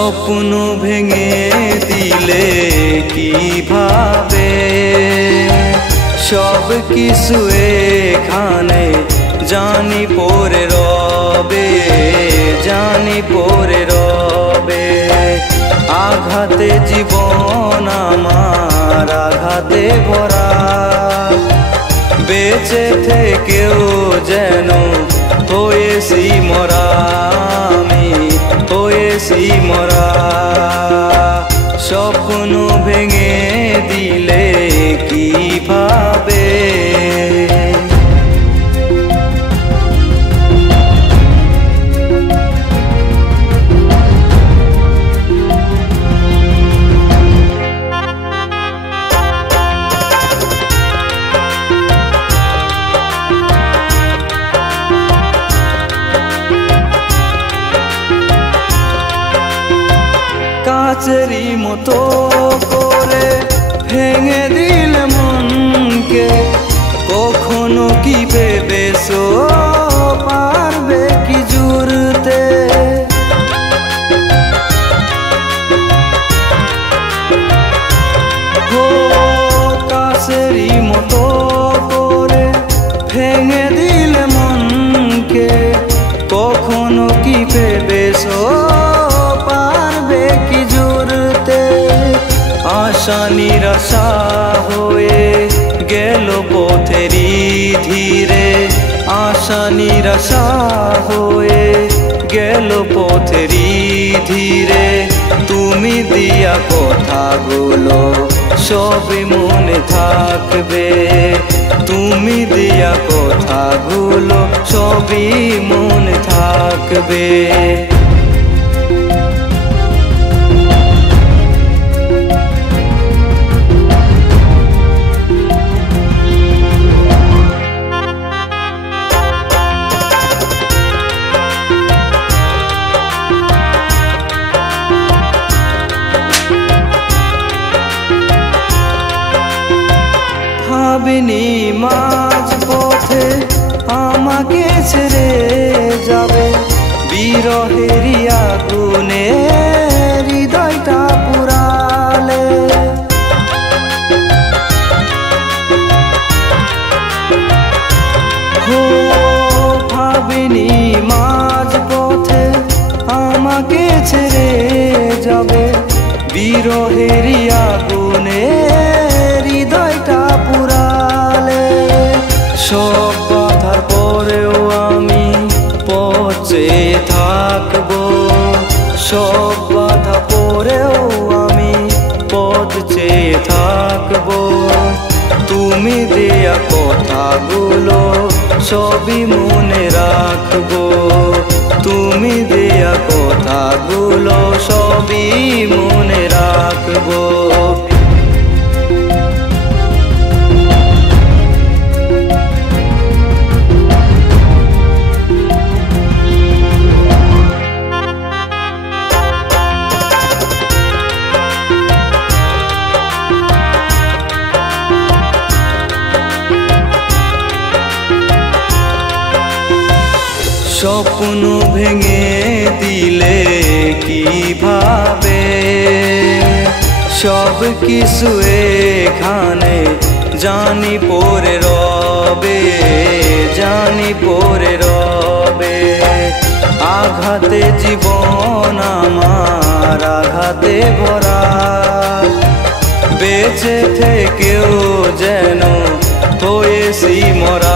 স্বপ্ন ভেঙে দিলে কিভাবে সব কিছু এখানে জানি পড়ে রবে, জানি পড়ে রবে। আঘাতে জীবন আমার আঘাতে ভরা, বেঁচে থেকেও যেন হয়েছি মরা, আমি হয়েছি মরা। স্বপ্ন ভেঙে দিলে কিভাবে কাচেরি মতো করে ভেঙে দিলে মনকে, কখনো কি ভেবেছো পারবে কি জুড়তে? ও কাচেরি মতো করে ভেঙে দিলে মনকে, কখনো কি ভেবেছো আশা নিরাশা হয়ে গেল পথেরই ধীরে, আশা নিরাশা হয়ে গেল পথেরই ধীরে। তুমি দিয়া কথাগুলো সবই মনে থাকবে, তুমি দিয়া কথাগুলো সবই মনে থাকবে। ভাবিনি মাঝ পথে আমাকে ছেড়ে যাবে, বিরহেরই আগুনে হৃদয়টা পুরালে। ও ভাবিনি মাঝ পথে আমাকে ছেড়ে যাবে, বিরহেরই আগুনে হৃদয়টা পুরালে। সব বাধার পরেও আমি পথে থাকবো, সব বাধা পরেও আমি পথ চেয়ে থাকবো। তুমি দেয়া কথাগুলো সবই মনে রাখবো, তুমি দেয়া কথাগুলো সবই মনে রাখবো। স্বপ্ন ভেঙে দিলে কিভাবে সব কিছু এখানে জানি পড়ে রবে, জানি পড়ে রবে। আঘাতে জীবন আমার আঘাতে ভরা, বেঁচে থেকেও যেন হয়েছি মরা।